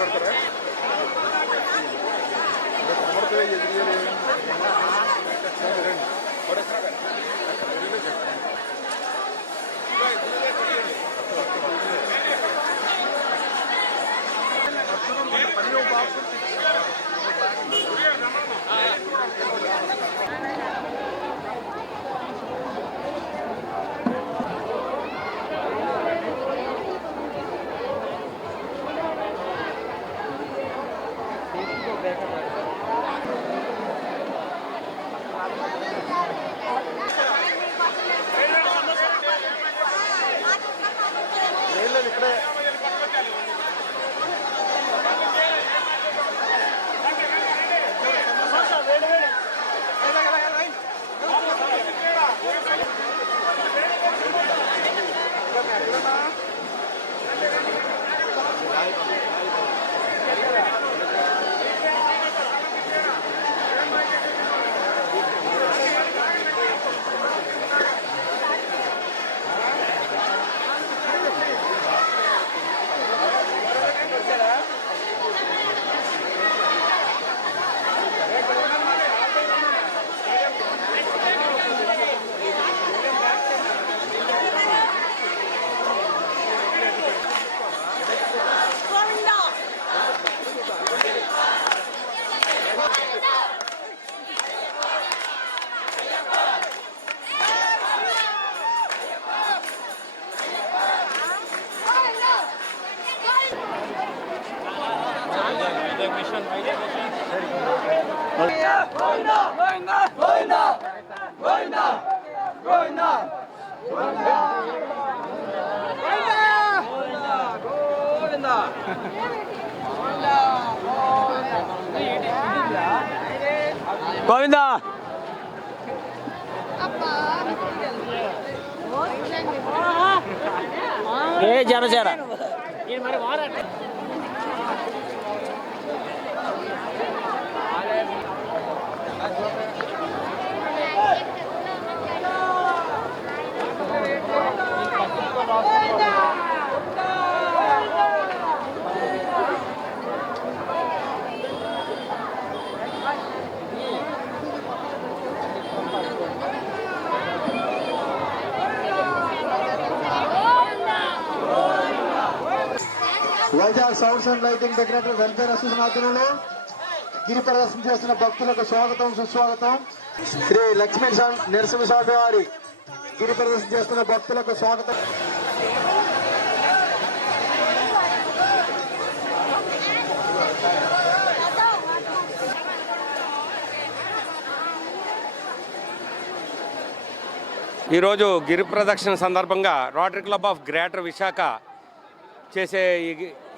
ಮಾತಾಡ್ತಾರೆ ಪನ್ಯೋ ಬಾಬು గోవిందా. ఏ Janasena? Vizag sounds and lighting decorator welfare association ఆధ్వర్యంలో గిరి ప్రదర్శన చేస్తున్న భక్తులకు స్వాగతం సుస్వాగతం. శ్రీ లక్ష్మీ స్వామి నరసింహస్వామి వారి గిరి ప్రదర్శన చేస్తున్న భక్తులకు స్వాగతం. ఈరోజు గిరి ప్రదక్షిణ సందర్భంగా Rotary Club of Greater Visakha చేసే ఈ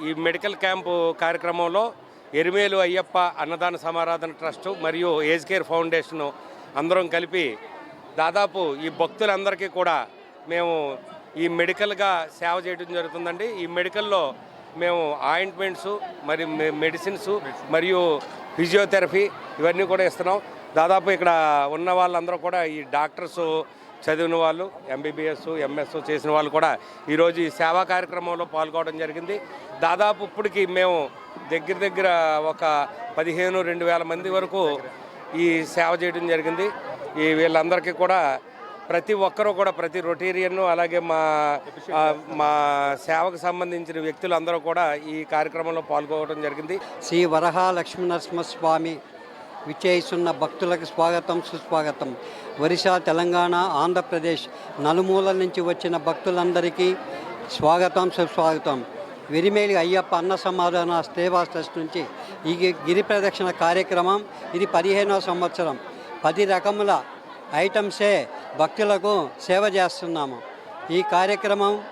ఈ మెడికల్ క్యాంపు కార్యక్రమంలో ఎరిమేలు అయ్యప్ప అన్నదాన సమారాధన ట్రస్ట్ మరియు ఏజ్ కేర్ ఫౌండేషన్ అందరం కలిపి దాదాపు ఈ భక్తులందరికీ కూడా మేము ఈ మెడికల్గా సేవ చేయడం జరుగుతుందండి. ఈ మెడికల్లో మేము ఆయింట్మెంట్స్ మరి మె- మెడిసిన్స్ మరియు ఫిజియోథెరపీ ఇవన్నీ కూడా ఇస్తున్నాం. దాదాపు ఇక్కడ ఉన్న వాళ్ళందరూ కూడా ఈ డాక్టర్స్ చదివిన వాళ్ళు ఎంబీబీఎస్ ఎంఎస్ చేసిన వాళ్ళు కూడా ఈరోజు ఈ సేవా కార్యక్రమంలో పాల్గొనడం జరిగింది. దాదాపు ఇప్పటికి మేము దగ్గర దగ్గర ఒక పదిహేను రెండు వేల మంది వరకు ఈ సేవ చేయడం జరిగింది. ఈ వీళ్ళందరికీ కూడా ప్రతి ఒక్కరూ కూడా ప్రతి రొటేరియన్ను అలాగే మా మా సేవకు సంబంధించిన వ్యక్తులందరూ కూడా ఈ కార్యక్రమంలో పాల్గొనడం జరిగింది. శ్రీ వరహా లక్ష్మీనరసింహస్వామి విచ్చేయిస్తున్న భక్తులకు స్వాగతం సుస్వాగతం. ఒరిస్సా తెలంగాణ ఆంధ్రప్రదేశ్ నలుమూలల నుంచి వచ్చిన భక్తులందరికీ స్వాగతం సుస్వాగతం. విరిమేలి అయ్యప్ప అన్న సమాధాన సేవా ట్రస్ట్ నుంచి ఈ గిరి ప్రదక్షిణ కార్యక్రమం ఇది పదిహేనవ సంవత్సరం. పది రకముల ఐటమ్సే భక్తులకు సేవ చేస్తున్నాము. ఈ కార్యక్రమం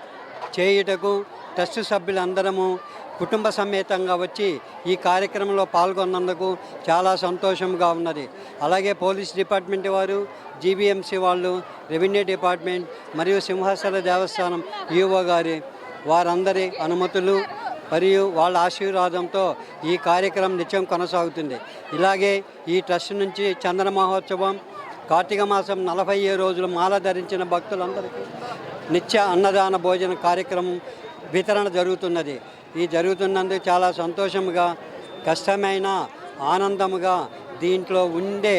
చేయుటకు ట్రస్ట్ సభ్యులందరము కుటుంబ సమేతంగా వచ్చి ఈ కార్యక్రమంలో పాల్గొన్నందుకు చాలా సంతోషంగా ఉన్నది. అలాగే పోలీస్ డిపార్ట్మెంట్ వారు జీబీఎంసీ వాళ్ళు రెవెన్యూ డిపార్ట్మెంట్ మరియు సింహాచల దేవస్థానం ఈఓ గారి వారందరి అనుమతులు మరియు వాళ్ళ ఆశీర్వాదంతో ఈ కార్యక్రమం నిత్యం కొనసాగుతుంది. ఇలాగే ఈ ట్రస్ట్ నుంచి చంద్ర మహోత్సవం కార్తీక మాసం నలభై రోజులు మాల ధరించిన భక్తులందరికీ నిత్య అన్నదాన భోజన కార్యక్రమం వితరణ జరుగుతున్నది. ఈ జరుగుతున్నందుకు చాలా సంతోషముగా కష్టమైన ఆనందముగా దీంట్లో ఉండే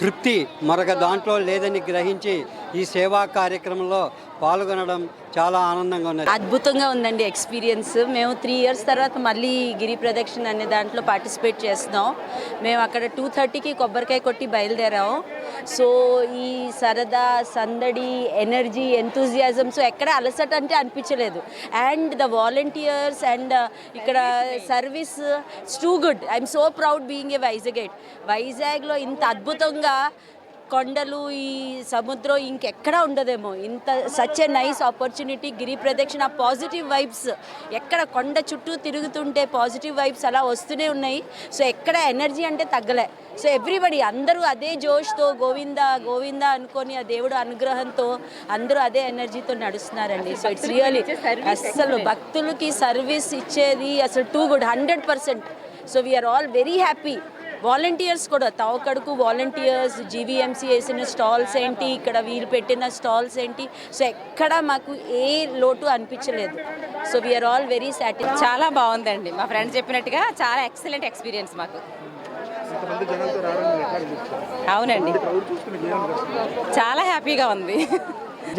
తృప్తి మరొక దాంట్లో లేదని గ్రహించి ఈ సేవా కార్యక్రమంలో పాల్గొనడం చాలా ఆనందంగా ఉన్నది. అద్భుతంగా ఉందండి ఎక్స్పీరియన్స్. మేము త్రీ ఇయర్స్ తర్వాత మళ్ళీ గిరి ప్రదక్షిణ అనే దాంట్లో పార్టిసిపేట్ చేస్తున్నాం. మేము అక్కడ టూ థర్టీకి కొబ్బరికాయ కొట్టి బయలుదేరాం. సో ఈ సరదా సందడి ఎనర్జీ ఎంతూజియాజమ్స్ ఎక్కడ అలసట అంటే అనిపించలేదు. అండ్ ద వాలంటీర్స్ అండ్ ఇక్కడ service too good I'm so proud being a Vizagite వైజాగ్లో ఇంత అద్భుతంగా కొండలు ఈ సముద్రం ఇంకెక్కడా ఉండదేమో. ఇంత సచ్ ఎ నైస్ ఆపర్చునిటీ గిరి ప్రదక్షిణ పాజిటివ్ వైబ్స్ ఎక్కడ కొండ చుట్టూ తిరుగుతుంటే పాజిటివ్ వైబ్స్ అలా వస్తూనే ఉన్నాయి. సో ఎక్కడ ఎనర్జీ అంటే తగ్గలే. సో ఎవ్రీబడి అందరూ అదే జోష్తో గోవింద గోవింద అనుకొని ఆ దేవుడు అనుగ్రహంతో అందరూ అదే ఎనర్జీతో నడుస్తున్నారండి. సో ఇట్స్ రియలీ అస్సలు భక్తులకి సర్వీస్ ఇచ్చేది అసలు too good hundred percent so we are all very happy volunteers కూడా తావకడుకు వాలంటీర్స్ జీవీఎంసీ వేసిన స్టాల్స్ ఏంటి ఇక్కడ వీరు పెట్టిన స్టాల్స్ ఏంటి? సో ఎక్కడ మాకు ఏ లోటు అనిపించలేదు. So we are all very satisfy చాలా బాగుందండి. మా ఫ్రెండ్ చెప్పినట్టుగా చాలా ఎక్సలెంట్ ఎక్స్పీరియన్స్ మాకు. అవునండి. చాలా హ్యాపీగా ఉంది.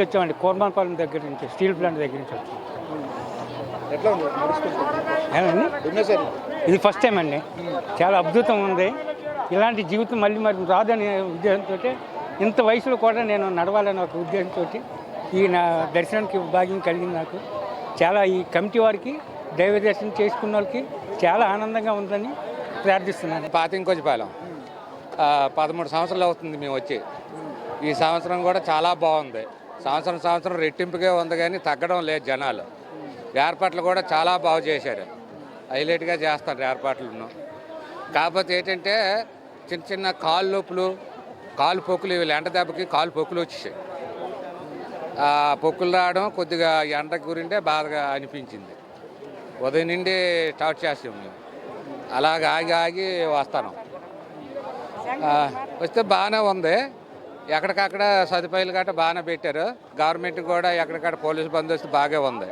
వచ్చామండి. కోర్మాన్పాలెం దగ్గర నుంచి స్టీల్ ప్లాంట్ దగ్గర నుంచి వచ్చాం. ఇది ఫస్ట్ టైం అండి. చాలా అద్భుతం ఉంది. ఇలాంటి జీవితం మళ్ళీ మరి రాదనే ఉద్దేశంతో ఇంత వయసులో కూడా నేను నడవాలని ఒక ఉద్దేశంతో ఈ నా దర్శనానికి భాగ్యం కలిగింది నాకు. చాలా ఈ కమిటీ వారికి దైవ దర్శనం చేసుకున్న వాళ్ళకి చాలా ఆనందంగా ఉందని ప్రార్థిస్తున్నాను. పాతింకోజపాలెం పదమూడు సంవత్సరాలు అవుతుంది మేము వచ్చి. ఈ సంవత్సరం కూడా చాలా బాగుంది. సంవత్సరం సంవత్సరం రెట్టింపుగా ఉంది కానీ తగ్గడం లేదు జనాలు. ఏర్పాట్లు కూడా చాలా బాగు చేశారు. హైలైట్గా చేస్తారు ఏర్పాట్లను. కాకపోతే ఏంటంటే చిన్న చిన్న కాలు నొప్పులు కాలు పొక్కులు ఇవి ఎండ దెబ్బకి కాలు పొక్కులు వచ్చేసాయి. ఆ పొక్కులు రావడం కొద్దిగా ఎండ గురింటే బాధగా అనిపించింది. ఉదయం నుండి స్టార్ట్ చేస్తాం మేము. అలాగ ఆగి ఆగి వస్తాను. వస్తే బాగానే ఉంది. ఎక్కడికక్కడ సదుపాయాలు గట్రా బాగానే పెట్టారు. గవర్నమెంట్ కూడా ఎక్కడికక్కడ పోలీసు బందోబస్తు బాగా ఉంది.